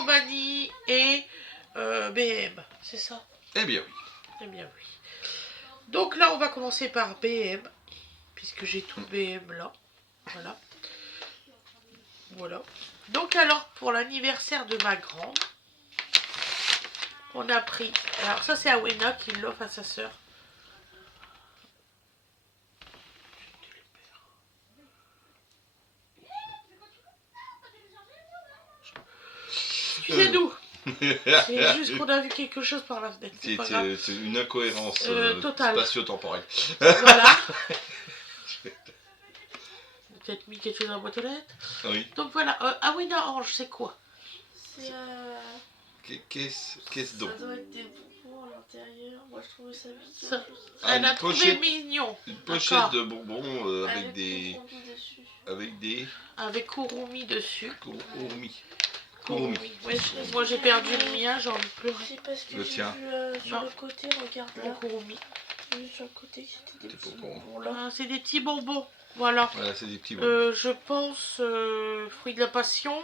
Chocomanie et BM, c'est ça? Eh bien oui. Eh bien oui. Donc là, on va commencer par BM, puisque j'ai tout BM là. Voilà. Voilà. Donc alors, pour l'anniversaire de ma grande, on a pris... Alors ça, c'est Awena qui l'offre à sa sœur. Excusez-nous. C'est juste qu'on a vu quelque chose par la fenêtre. C'est une incohérence totale. spatio-temporelle. Voilà. Peut-être mis quelque chose dans la boîte aux lettres. Oui. Donc voilà. Awena Orange, c'est quoi? C'est Qu'est-ce donc? Ça doit être des bonbons à l'intérieur. Moi, je trouvais ça vite. Ça, Ah, elle a une trouvé pochette. mignon. Une pochette de bonbons avec des... Kurumi dessus. Avec des... Avec Kurumi dessus. Kurumi. Kurumi. Ouais, moi j'ai perdu le mien, j'ai envie de pleurer. C'est parce que Le j'ai tien. vu sur Non. le côté, regarde Le là. Kurumi. J'ai vu sur le côté que c'était des T'es pas petits au courant. bonbons là. Ah, c'est des petits bonbons. Voilà. Voilà, c'est des petits bonbons. Je pense fruit de la passion.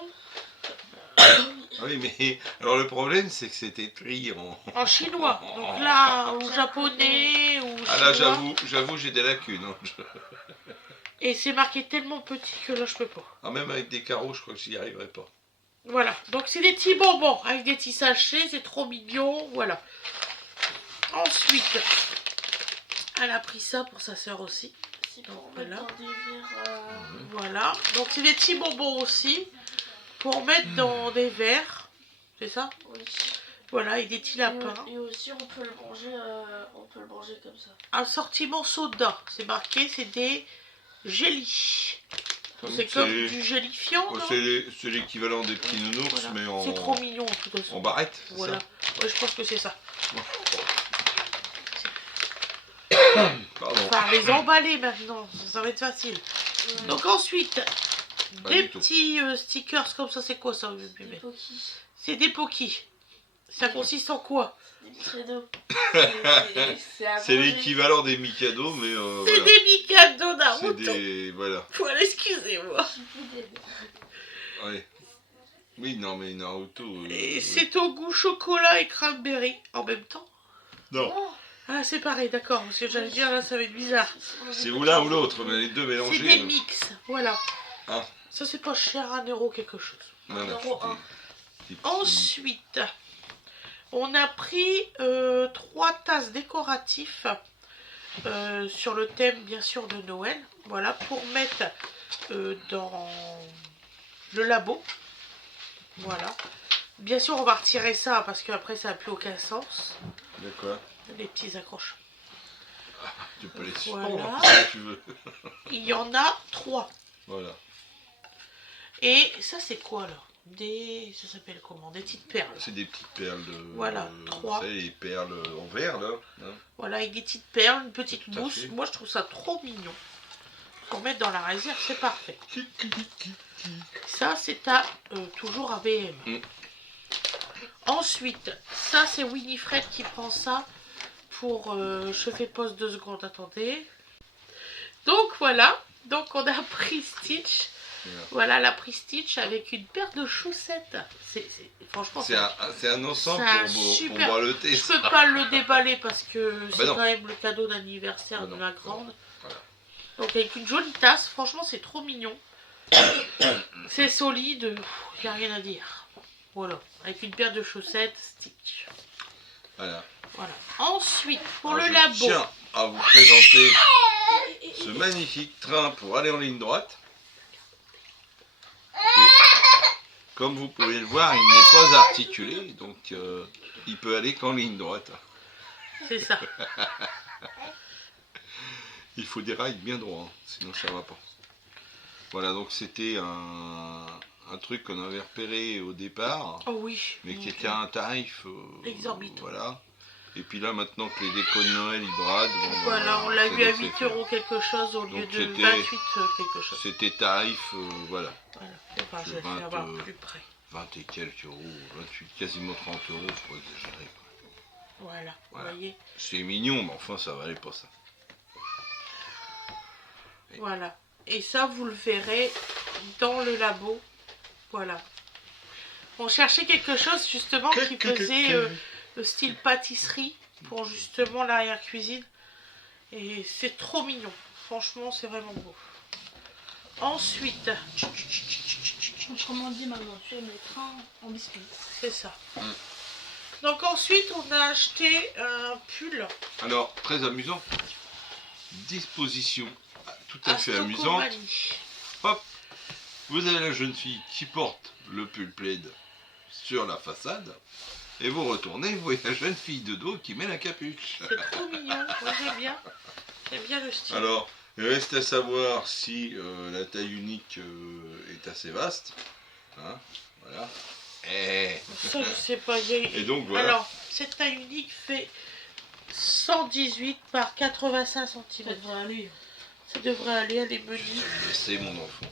Ah oui, mais... Alors le problème, c'est que c'était écrit en... En chinois. Donc là, ou japonais, ou Ah là, chinois. j'avoue, j'ai des lacunes. Hein. Et c'est marqué tellement petit que là, je peux pas. Ah, même avec des carreaux, je crois que j'y arriverai pas. Voilà. Donc c'est des petits bonbons avec des petits sachets. C'est trop mignon. Voilà. Ensuite, elle a pris ça pour sa sœur aussi. C'est pour Donc, mettre voilà. dans des verres. Voilà. Donc c'est des petits bonbons aussi. Pour mettre dans des verres. C'est ça? Oui. Voilà, avec des petits lapins. Et aussi, on peut le manger comme ça. Assortiment soda. C'est marqué, c'est des jellies. C'est C'est- comme du gélifiant, non? C'est l'équivalent des petits nounours, Voilà. mais en... C'est trop mignon en tout cas. En barrette, c'est Voilà. Ouais, je pense que c'est ça. ça? Pardon. Enfin, les emballer maintenant, ça va être facile. Donc ensuite, Pas des du tout. petits stickers comme ça, c'est quoi ça? Des pokis. C'est des pokis. Ça consiste en quoi? Des credos. C'est l'équivalent des Mikado, mais C'est voilà. des Mikado C'est Naruto. des... Voilà. Voilà, excusez-moi. Ouais. Oui, non, mais Naruto... Et oui. c'est au goût chocolat et cranberry en même temps. Non, Ah, c'est pareil, d'accord. Parce que j'allais dire, là, ça va être bizarre. c'est ou l'un ou l'autre, mais les deux C'est mélangés... des mix, voilà. Ah. Ça, c'est pas cher, 1 euro quelque chose. Non, non, Numéro un. des petits- Ensuite, on a pris 3 tasses décoratifs sur le thème, bien sûr, de Noël. Voilà, pour mettre dans le labo. Voilà. Bien sûr, on va retirer ça parce qu'après, ça n'a plus aucun sens. D'accord. Les petits accroches. Tu peux les Voilà. suspendre si tu veux. Il y en a 3. Voilà. Et ça, c'est quoi, là? Ça s'appelle comment? Des petites perles. C'est des petites perles de... Voilà, 3. Vous savez, les perles en verre, là. Hein. Voilà, avec des petites perles, une petite Tout à mousse. fait. Moi, je trouve ça trop mignon. Pour mettre dans la réserve, c'est parfait. Ça, c'est à toujours à BM. Mm. Ensuite, ça, c'est Winifred qui prend ça pour... je fais pause 2 secondes, attendez. Donc, voilà. Donc, on a pris Stitch. Voilà, la pris Stitch avec une paire de chaussettes. Franchement, C'est un ensemble c'est un pour super- boire le thé. je peux pas le déballer parce que c'est non. quand même le cadeau d'anniversaire Ah de non, la non. grande. Voilà. Donc avec une jolie tasse, franchement c'est trop mignon. C'est solide, il n'y a rien à dire. Voilà, avec une paire de chaussettes Stitch. Voilà. Voilà. Ensuite, pour Alors, le je labo. tiens à vous présenter ce magnifique train pour aller en ligne droite. Comme vous pouvez le voir, il n'est pas articulé, donc il peut aller qu'en ligne droite. C'est ça. Il faut des rails bien droits, hein, sinon ça va pas. Voilà, donc c'était un truc qu'on avait repéré au départ, Oh oui. mais qui était à un tarif Exorbitant. Voilà. Et puis là, maintenant que les décos de Noël ils bradent, bon, Voilà, on l'a c'est eu à laissé 8 faire. € quelque chose au lieu Donc, de c'était- 28 quelque chose. C'était tarif, voilà, Voilà. Enfin, je vais c'est faire voir 20, plus près. 20 et quelques euros, 28, quasiment 30 euros, faut pas exagérer. Quoi. Voilà, Voilà. vous voyez. C'est mignon, mais enfin, ça valait pas ça. Voilà. Et ça, vous le verrez dans le labo. Voilà. On cherchait quelque chose justement qui faisait le style pâtisserie pour justement l'arrière-cuisine. Et c'est trop mignon. Franchement, c'est vraiment beau. Ensuite, Autrement dit, maman, tu aimes les trains en biscuit. c'est ça. Donc ensuite, on a acheté un pull. Alors, très amusant. Disposition tout à fait Astoko amusante. Mali. Hop, vous avez la jeune fille qui porte le pull plaid sur la façade. Et vous retournez, vous voyez la jeune fille de dos qui met la capuche. C'est trop mignon. Moi, j'aime bien. J'aime bien le style. Alors, il reste à savoir si la taille unique est assez vaste. Hein, voilà. Et Ça, je sais pas. donc voilà. Alors, cette taille unique fait 118 par 85 Ça cm. devrait aller. Ça devrait aller, elle est menue. Je sais, mon enfant.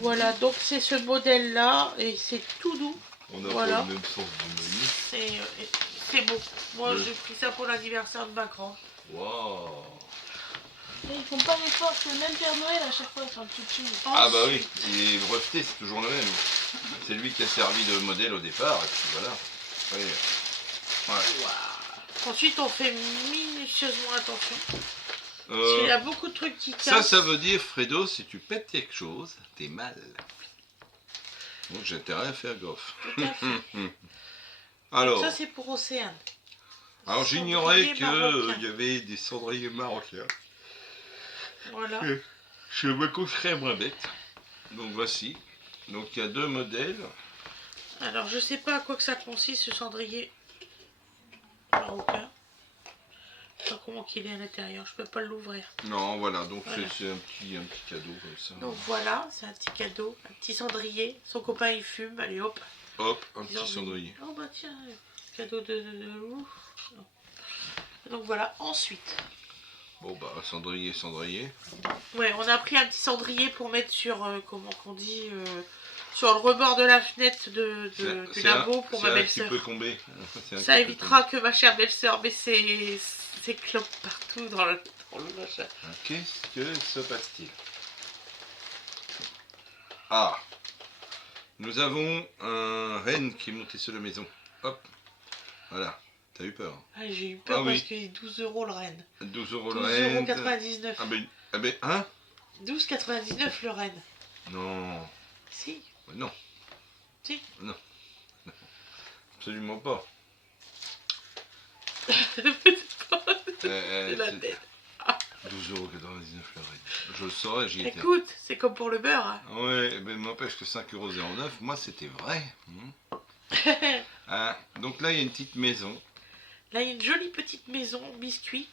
Voilà, donc c'est ce modèle-là et c'est tout doux. On a Voilà. pas le même sens de menu. C'est beau. Moi, Le- j'ai pris ça pour l'anniversaire de ma grande. Waouh. Et ils font pas d'effort, c'est le même Père Noël à chaque fois sur le tutu. Ah bah oui, et breveté, c'est toujours le même. C'est lui qui a servi de modèle au départ, et puis voilà. Oui. Ouais. Ensuite, on fait minutieusement attention. Parce Euh, qu'il y a beaucoup de trucs qui cassent. ça veut dire, Fredo, si tu pètes quelque chose, t'es mal. Donc j'ai intérêt à faire gaffe. Tout à fait. Alors, Ça, c'est pour Océane. j'ignorais Cendrier marocain. qu'il y avait des cendriers marocains. Voilà. Je me coucherais moins bête. Donc voici. Donc il y a deux modèles. Alors, je sais pas à quoi que ça consiste, ce cendrier marocain. Je sais pas comment qu'il est à l'intérieur. Je peux pas l'ouvrir. Non, voilà, donc Voilà. c'est un petit cadeau comme ça. Donc voilà, c'est un petit cadeau, un petit cendrier. Son copain il fume, allez hop. Hop, un Ils petit ont- cendrier. Oh bah tiens, cadeau de ouf. Non. Donc voilà, ensuite. Bon bah, cendrier. Ouais, on a pris un petit cendrier pour mettre sur, comment qu'on dit, sur le rebord de la fenêtre du labo pour ma belle-sœur. Peut tomber. Ça évitera que ma chère belle-sœur met ses clopes partout dans le machin. Qu'est-ce que se passe-t-il? Ah, nous avons un renne qui est monté sur la maison. Hop, voilà. T'as eu peur? Ah, j'ai eu peur Ah parce oui. qu'il est 12 € le renne. 12 € 12 le € renne. 99. Ah ben, hein? 12,99 le renne. Non, Si. non. Si. Non. Absolument pas. C'est la tête. 12,99 € le renne. Je le saurais, j'y étais. Écoute, c'est comme pour le beurre. Hein. Ouais, mais n'empêche que 5,09 €, moi c'était vrai. Ah, donc là il y a une petite maison. Là, il y a une jolie petite maison biscuit.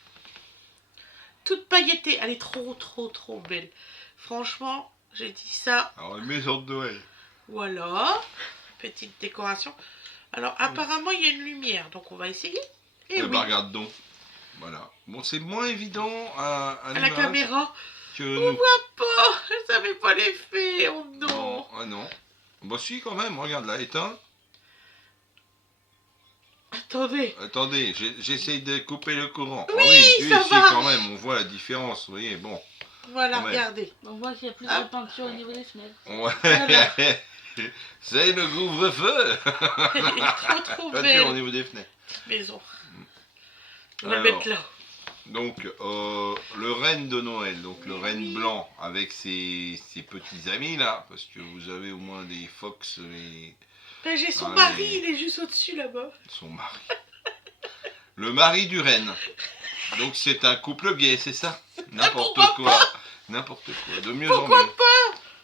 Toute pailletée. Elle est trop belle. Franchement, j'ai dit ça. Alors une maison de Noël. Voilà. Petite décoration. Alors, apparemment, il y a une lumière. Donc, on va essayer. Et oui, Bah, regarde donc. Voilà. Bon, c'est moins évident à à la l'image caméra. que On nous. voit pas. Je savais pas l'effet. Oh non. Non, ah non. Bah si quand même, regarde là, éteins. Attendez. Attendez, j'essaye de couper le courant. Oui, oui, ça si, marche. quand même, on voit la différence, vous voyez, bon. Voilà, Ouais. regardez. On voit qu'il y a plus Ah. de peinture au niveau des fenêtres. Ouais. C'est le couvre-feu. Elle est trop Peinture au belle. niveau des fenêtres. Maison. On va le Alors. mettre là. Donc, le renne de Noël, donc le renne Oui. blanc avec ses petits amis là, parce que vous avez au moins des fox et Ben, j'ai son Ah, mari, mais- il est juste au-dessus là-bas. son mari. Le mari du renne. Donc c'est un couple gay, c'est ça? N'importe Pourquoi quoi. N'importe quoi. De mieux Pourquoi en mieux.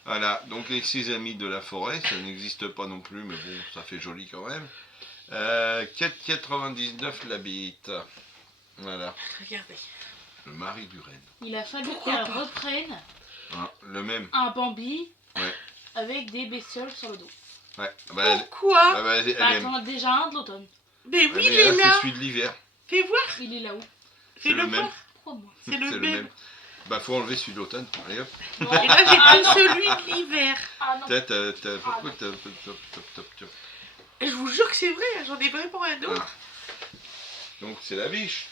Voilà, donc les 6 amis de la forêt, ça n'existe pas non plus, mais bon, ça fait joli quand même. 4,99 la bite. Voilà, Regardez. le mari du renne. Il a fallu Pourquoi qu'elle pas reprenne Hein, le même. un Bambi Ouais. avec des bestioles sur le dos. Ouais, bah, elle, Pourquoi bah, elle Bah, aime. t'en as déjà un de l'automne. Mais Ouais, oui, mais il est là, là. c'est celui de l'hiver. Fais voir. Il est là-haut. Fais le le même. voir. 3 mois. C'est le même. Bah, faut enlever celui de l'automne. Allez hop. Non. Et là, j'ai pris celui de l'hiver. Ah non. Pourquoi t'as. Et je vous jure que c'est vrai, j'en ai vraiment un autre. Donc, c'est la biche.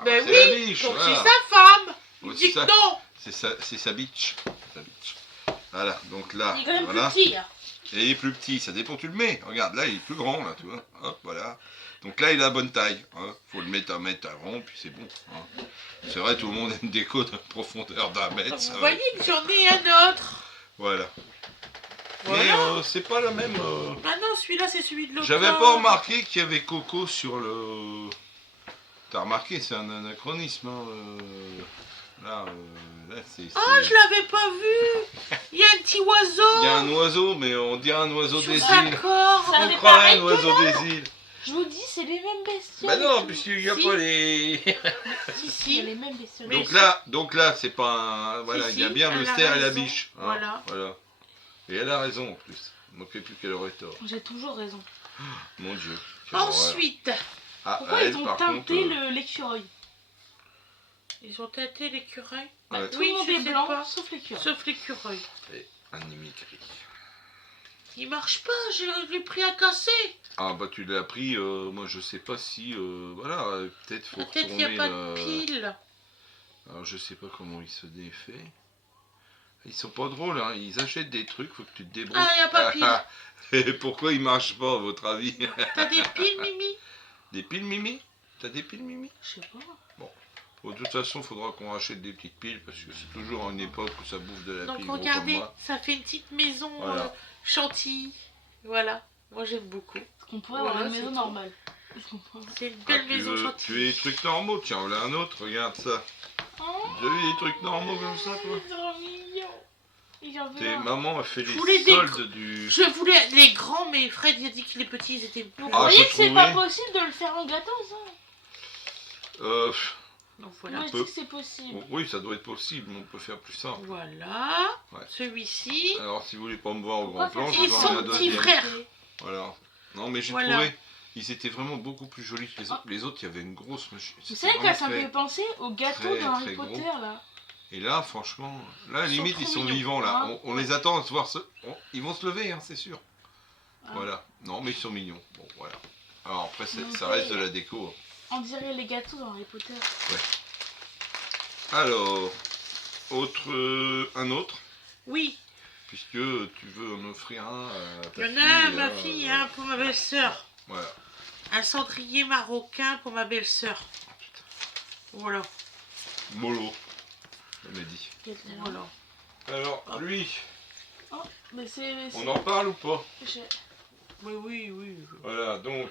Ah, Ben c'est oui, la biche. donc voilà. c'est sa femme. Il Ouais, dit c'est que ça. non. C'est sa bitch. Sa bitch. Voilà, donc là, Il est quand même voilà. plus petit. Hein. Et il est plus petit, ça dépend où tu le mets. Regarde, là, il est plus grand, là, tu vois. Hop, voilà. Donc là, il a la bonne taille. Hein. Faut le mettre à 1 mètre avant, puis c'est bon. Hein. C'est vrai, tout le monde a une déco de profondeur d'1 mètre. Vous voyez que j'en ai un autre. Voilà. Voilà. Mais c'est pas la même... Ah non, celui-là, c'est celui de l'autre. J'avais pas remarqué qu'il y avait Coco sur le... T'as remarqué, c'est un anachronisme. Hein, là, c'est... Ah, je l'avais pas vu. Il y a un petit oiseau. Il y a un oiseau, mais on dirait un oiseau des îles. D'accord. Ça On fait croirait pareil un oiseau des îles. Je vous dis, c'est les mêmes bestioles. Bah non, et tout. puisqu'il n'y a Si. pas les... Si, Il y a si. les mêmes bestioles. Mais Donc là, c'est pas un... Voilà, Si, il y a si, bien elle le a ster et la raison. biche. Hein, Voilà. Et elle a raison en plus. Je ne sais plus qu'elle aurait tort. J'ai toujours raison. Mon Dieu. quelle horreur. Ensuite, Ah, Pourquoi elle, ils ont par teinté contre, l'écureuil? ils ont tâté l'écureuil. ouais, Tout le monde je est sais blanc, pas. sauf l'écureuil. Sauf l'écureuil. c'est un immigré. Il marche pas, je l'ai pris à casser. Ah bah tu l'as pris, moi je sais pas si... voilà, peut-être faut Peut-être qu'il n'y a retourner pas de pile. Alors je sais pas comment il se défait. Ils sont pas drôles, hein. Ils achètent des trucs, faut que tu te débrouilles. Ah, il n'y a pas de pile. Et pourquoi ils marchent pas à votre avis? T'as des piles, Mimi? Des piles Mimi? T'as des piles Mimi? Je sais pas. Bon, de toute façon, il faudra qu'on rachète des petites piles parce que c'est toujours à une époque où ça bouffe de la Donc pile gros comme regardez, moi. ça fait une petite maison Voilà. chantilly. Voilà, moi j'aime beaucoup. Ce qu'on pourrait Voilà, avoir une c'est maison tout. normale. Est-ce qu'on pourrait- C'est une Ah, belle maison tu veux chantilly. des trucs normaux? Tiens, voilà un autre, regarde ça. Oh, Tu as vu des trucs normaux comme ça, toi? c'est trop mignon. Et j'en veux Tes un. maman a fait Je les voulais des soldes du... Je voulais les grands, mais Fred il a dit que les petits ils étaient plus Vous Ah, voyez je que c'est trouvais- pas possible de le faire en gâteau, ça? Donc voilà. Moi, je peut. dis que c'est possible. Bon, oui, ça doit être possible, mais on peut faire plus simple. Voilà. Ouais. Celui-ci. Alors, si vous voulez pas me voir au Pourquoi grand plan, faire je Ils vous en sont ai un petits deuxième. frères. Voilà. Non, mais j'ai Voilà. trouvé... Ils étaient vraiment beaucoup plus jolis que les autres. Les autres, il y avait une grosse machine. Vous C'était savez vraiment quoi, ça me très- fait penser au gâteau très, dans très Harry gros. Potter, là. Et là, franchement, là, à la Ils sont limite, ils trop sont mignons, vivants, là. hein. On les attend à se voir se... Ils vont se lever, hein, c'est sûr. Ah. Voilà. Non, mais ils sont mignons. Bon, voilà. Alors après, Donc, ça reste de la déco. Hein. On dirait les gâteaux dans Harry Potter. Alors, un autre, Oui. puisque tu veux en offrir un à ta Il y en fille. a un, et ma fille, un pour ma belle-sœur. Voilà. Un cendrier marocain pour ma belle-sœur. Voilà. Molo, on m'a dit. Voilà. Alors, lui, Oh, mais c'est... on en parle ou pas? Oui, oui, oui. Voilà, donc,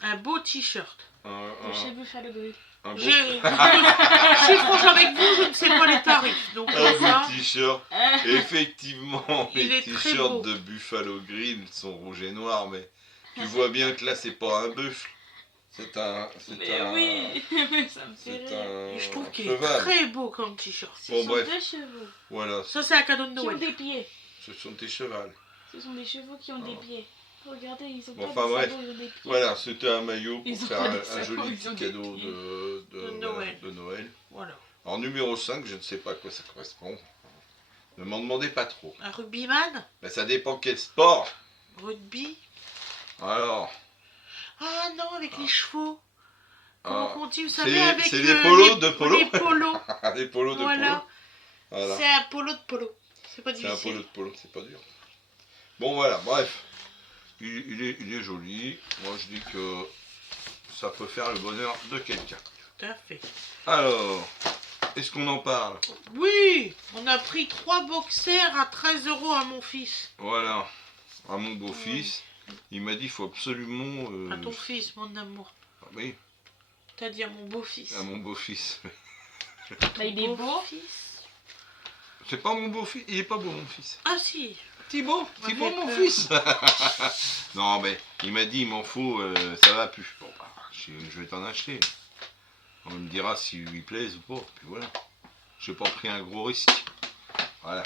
Un beau t-shirt. J'ai vu faire le bruit. un beau, Je suis franche avec vous, je ne sais pas les tarifs. Donc un ça, beau t-shirt. Effectivement, Il les est très t-shirts beau. de Buffalo Grill sont rouges et noirs, mais tu vois bien que là, c'est pas un buffle. C'est un... Mais oui, mais ça me fait C'est rire. un... je trouve qu'il est cheval. très beau comme t-shirt. Ce Bon, sont bref. deux chevaux Voilà, Ça, c'est un cadeau de qui ont Noël. des pieds. ce sont tes chevals. Ce sont des chevaux qui ont des pieds. Regardez, ils ont Bon, pas enfin, des bref. sabots, ils ont des pieds. Voilà, c'était un maillot pour Ils ont faire pas des un sabots, joli ils ont petit des cadeau pieds. De Noël. de Noël. Voilà. Alors numéro 5, je ne sais pas à quoi ça correspond. Ne m'en demandez pas trop. Un rugbyman. Ben, ça dépend quel sport. Rugby. Alors, Ah non, avec les chevaux. Comment alors, on dit, vous c'est- savez, avec c'est les polos de polo. Les polos. les polos de Voilà. polo. Voilà. C'est un polo de polo. C'est pas C'est un polo difficile. de polo, c'est pas dur. Bon voilà, bref. Il est joli. Moi je dis que ça peut faire le bonheur de quelqu'un. Tout à fait. Alors, est-ce qu'on en parle? Oui, on a pris 3 boxers à 13 € à mon fils. Voilà. À mon beau-fils. Il m'a dit il faut absolument... À ton fils, mon amour. Ah oui, T'as dit à mon beau-fils. à mon beau-fils. Bah, il est beau. Beau-fils. C'est pas mon beau-fils, il est pas beau mon fils. Ah si. Thibaut, Thibaut Avec, mon fils. Non mais il m'a dit il m'en faut, ça va plus. Bon bah, je vais t'en acheter. On me dira s'il lui plaise ou pas. Puis voilà. J'ai pas pris un gros risque. Voilà.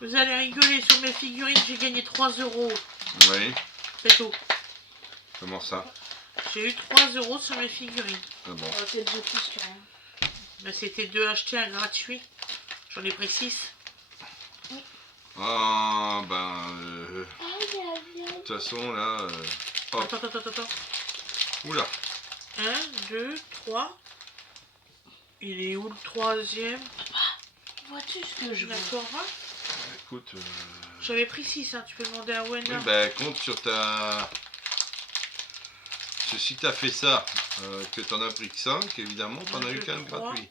Vous allez rigoler sur mes figurines, j'ai gagné 3 €. Oui. C'est tout. Comment ça? J'ai eu 3 € sur mes figurines. Ah bon. Oh, c'est déjà plus que rien. Mais c'était 2 achetés, un gratuit. J'en ai pris 6. Ah ben Aïe, aïe, aïe. de toute façon là. Hop. Attends. Oula. 1, 2, 3. Il est où le troisième? Vois-tu ce que je veux? D'accord, hein? Écoute. J'avais pris 6, hein, tu peux demander à Wena. Oui, bah compte sur ta... Parce que si t'as fait ça, que t'en as pris que 5, évidemment, t'en as eu qu'un de gratuit.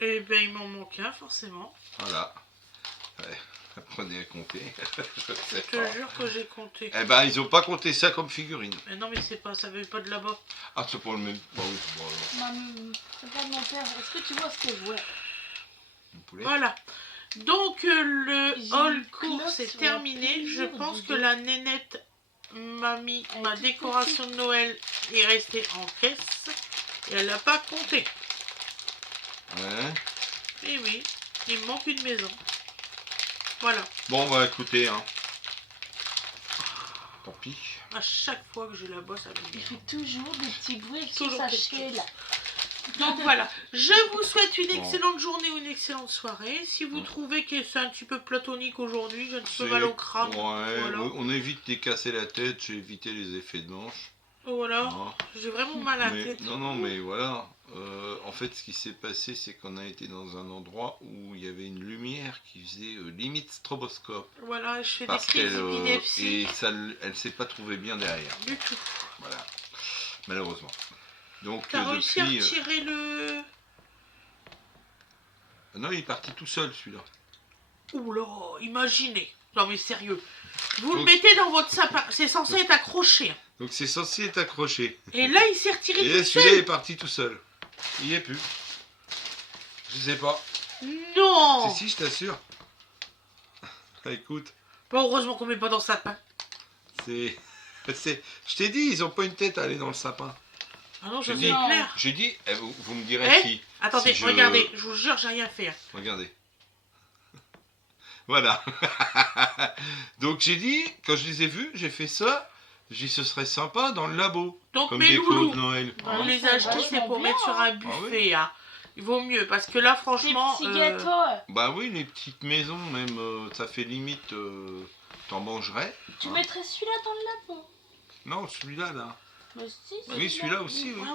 Et ben il m'en manque un, forcément. Voilà. Ouais. Apprenez à compter. Je sais Je te pas. jure que j'ai compté. Eh ben, ils ont pas compté ça comme figurine. Mais non, mais c'est pas, ça veut pas de là-bas. Ah, c'est pour le même... Bah oui, c'est pour Regarde mon père, est-ce que tu vois ce que je vois? le poulet. Voilà. Donc le J'ai haul une course cloche est sur la terminé. Je pliure pense du que dos. la nénette m'a mis Elle est ma toute décoration de Noël est restée en caisse. Et elle n'a pas compté. Ouais. Et oui, il me manque une maison. Voilà. Bon, bah écoutez, hein. Tant pis. À chaque fois que je la bosse, ça me Il dit. fait toujours des petits bruits avec son Toujours quelque sachet chose. là. Donc voilà, je vous souhaite une Bon. excellente journée ou une excellente soirée. Si vous trouvez que c'est un petit peu platonique aujourd'hui, j'ai un petit peu C'est- mal au crâne. Ouais, Voilà. on évite de casser la tête, j'ai évité les effets de manche. Voilà. Hein. J'ai vraiment mal à la Mais, tête. non, mais voilà. En fait, ce qui s'est passé, c'est qu'on a été dans un endroit où il y avait une lumière qui faisait limite stroboscope. Voilà, je fais des Parce crises qu'elle d'épilepsie. et ça, elle s'est pas trouvée bien derrière. Du tout. Voilà, malheureusement. Donc T'as réussi à depuis, retirer le... non, il est parti tout seul celui-là. Oula, imaginez. Non mais sérieux. Vous le Donc- mettez dans votre sapin. C'est censé être accroché. Hein. Donc c'est censé être accroché. Et là, il s'est retiré Et là, tout celui-là seul. est parti tout seul. Il y est plus. Je sais pas. Non. Si, je t'assure. Écoute, Bon, heureusement qu'on met pas dans le sapin. c'est... Je t'ai dit, ils ont pas une tête à aller dans le sapin. Ah non, J'ai ça dit- c'est clair. J'ai dit, vous me direz Eh, si. Attendez, si je- regardez. Je vous jure, j'ai rien fait. Hein. Regardez. Voilà. Donc j'ai dit, quand je les ai vus, j'ai fait ça. J'ai dit, ce serait sympa dans le labo. Donc Comme mes déco de loulous, Noël. Bah, vous Hein. les c'est achetez, c'est vachement pour bien, mettre sur un Ah buffet. Hein. Il vaut mieux, parce que là, Des franchement... petits gâteaux. Bah oui, les petites maisons, même, ça fait limite, t'en mangerais. Tu hein. mettrais celui-là dans le labo? Non, celui-là, là. Bah si, Oui, celui-là aussi, oui. Ah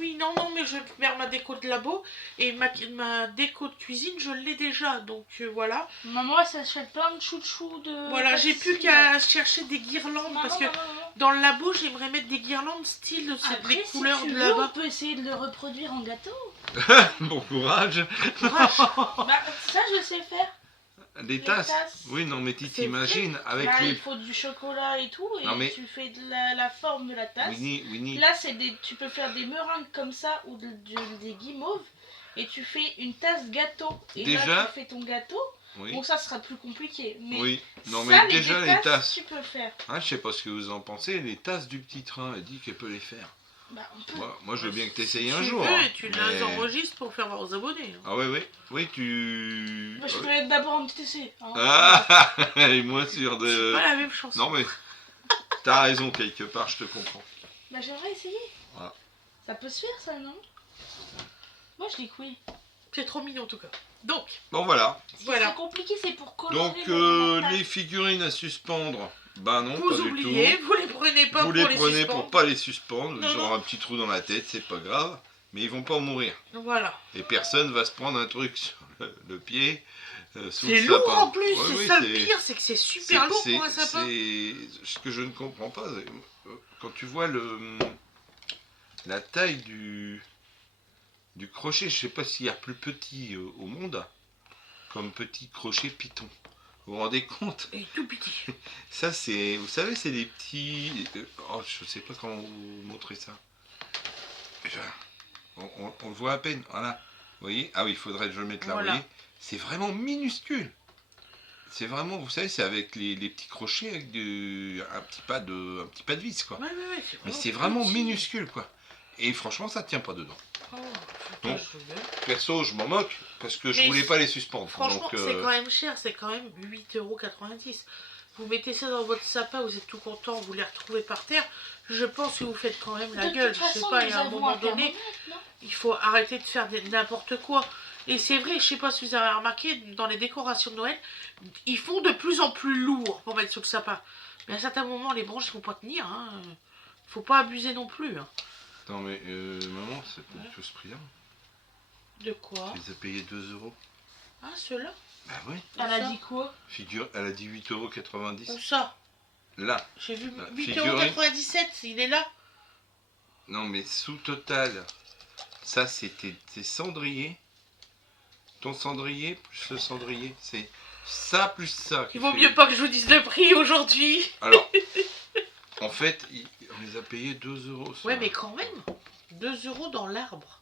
oui, non, mais je perds ma déco de labo et ma déco de cuisine, je l'ai déjà, donc voilà. Maman, elle s'achète plein de chouchous de... Voilà, j'ai plus qu'à chercher des guirlandes parce que dans le labo, j'aimerais mettre des guirlandes style Après, les si couleurs tu de veux, là-bas. on peut essayer de le reproduire en gâteau. Bon courage. Bah, ça, je sais faire. Des Les tasses. tasses. Oui, non, mais tu C'est t'imagines, avec Bah, les... il faut du chocolat et tout, et Non, mais- tu fais de la forme de la tasse. Winnie. Là, tu peux faire des meringues comme ça ou des guimauves, et tu fais une tasse gâteau. Et Déjà- là, tu fais ton gâteau. Oui. Bon, ça sera plus compliqué. Mais Oui. Non, ça, mais déjà les tasses. tu peux le faire. Hein, je sais pas ce que vous en pensez, les tasses du petit train, elle dit qu'elle peut les faire. Bah, on peut. Moi je veux bien que tu Si essayes tu un jour. veux, hein, et tu mais- les enregistres pour faire voir aux abonnés. Hein. Ah oui, tu... Bah, je ferai d'abord un petit essai. Hein. Ah, elle est moins sûre C'est de... pas la même chanson. Non mais, t'as raison quelque part, je te comprends. Bah, j'aimerais essayer. Voilà. Ça peut se faire, ça, non? Moi, je dis que oui. C'est trop mignon en tout cas. Donc, Bon voilà, Si Voilà. c'est compliqué, c'est pour colorer. donc le- la les pâte. figurines à suspendre, bah non, vous pas oubliez, du vous les prenez tout. pas Vous pour les prenez suspendre. pour pas les suspendre, Non, ils non. auront un petit trou dans la tête, c'est pas grave, mais ils vont pas mourir. Voilà. Et personne va se prendre un truc sur le pied, sous C'est le lourd sapin. en plus, Ouais, c'est oui, ça le pire, c'est que c'est super lourd pour un sapin. c'est ce que je ne comprends pas. Quand tu vois la taille du crochet, je sais pas s'il y a plus petit au monde, comme petit crochet python. Vous vous rendez compte? Et tout petit. Ça, c'est, vous savez, c'est des petits... oh, je sais pas comment vous montrer ça. On le voit à peine, voilà. Vous voyez? Ah oui, il faudrait que je le mette là, Voilà. vous voyez? C'est vraiment minuscule. C'est vraiment, vous savez, c'est avec les petits crochets, avec un petit pas de vis, quoi. Ouais, Mais c'est vraiment petit. minuscule, quoi. Et franchement, ça tient pas dedans. Oh, Non. putain, je veux. Perso, je m'en moque, parce que je Mais voulais pas les suspendre. Franchement, Donc, c'est quand même cher, c'est quand même 8,90 €. Vous mettez ça dans votre sapin, vous êtes tout content, vous les retrouvez par terre. Je pense que vous faites quand même la De gueule. toute Je sais façon, pas, il y nous a un avons moment un donné, thermomètre, non? il faut arrêter de faire n'importe quoi. Et c'est vrai, je sais pas si vous avez remarqué, dans les décorations de Noël, ils font de plus en plus lourd pour mettre sur le sapin. Mais à certains moments, les branches ne vont pas tenir. Hein. Faut pas abuser non plus. Hein. attends, mais maman, c'est pour tout ce prix-là. De quoi? Tu les as payés 2 €. Ah, ceux-là? Bah oui. Elle a ça dit quoi? Elle a dit 8,90 Où ça? Là. J'ai vu Ah, 8,97 €, il est là. Non, mais sous total. Ça, c'était tes cendriers. Ton cendrier plus le cendrier. C'est ça plus ça. qui Il vaut fait- mieux pas que je vous dise le prix aujourd'hui. Alors, en fait, on les a payés 2 €. ça. Ouais, mais quand même. 2 € dans l'arbre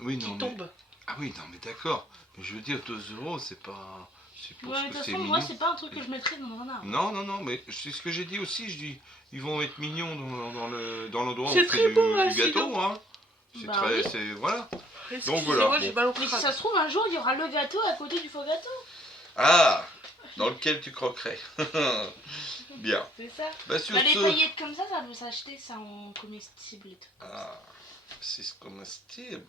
Oui, qui non, mais... tombe. Ah oui, non, mais d'accord. Mais je veux dire, 2 €, c'est pas... C'est pour Ouais, ce mais de que toute c'est façon, mignon. moi, c'est pas un truc que je mettrais dans un arbre. Non, non, non, mais c'est ce que j'ai dit aussi. Je dis, ils vont être mignons dans l'endroit où C'est on très fait beau, du hein, gâteau. sinon. Hein. C'est Bah très... oui. c'est Voilà. Excusez-moi, voilà, j'ai bon. mal au Mais si crâne. ça se trouve, un jour, il y aura le gâteau à côté du faux gâteau. Ah, dans lequel tu croquerais. Bien. C'est ça. Bah, sur Bah, les ce... paillettes comme ça peut s'acheter ça en comestible et tout. Ah, c'est comestible.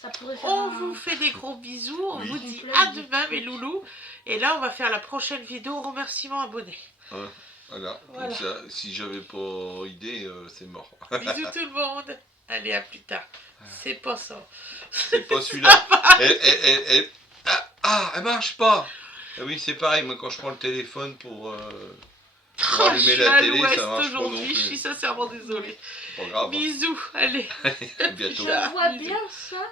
Ça pourrait faire On un... vous fait des gros bisous. On Oui. vous dit Complet à de demain, trucs. mes loulous. Et là, on va faire la prochaine vidéo remerciement abonnés. Voilà. Voilà. Comme ça, si j'avais pas idée, c'est mort. Bisous tout le monde. Allez, à plus tard. C'est pas ça. C'est pas celui-là. Elle marche pas. Ah oui, c'est pareil. Moi, quand je prends le téléphone pour Ah, allumer je suis la à télé, l'ouest ça marche pas non aujourd'hui. Je suis plus. sincèrement désolée. Pas grave. Bisous. Allez. Bientôt. Je vois bien ça.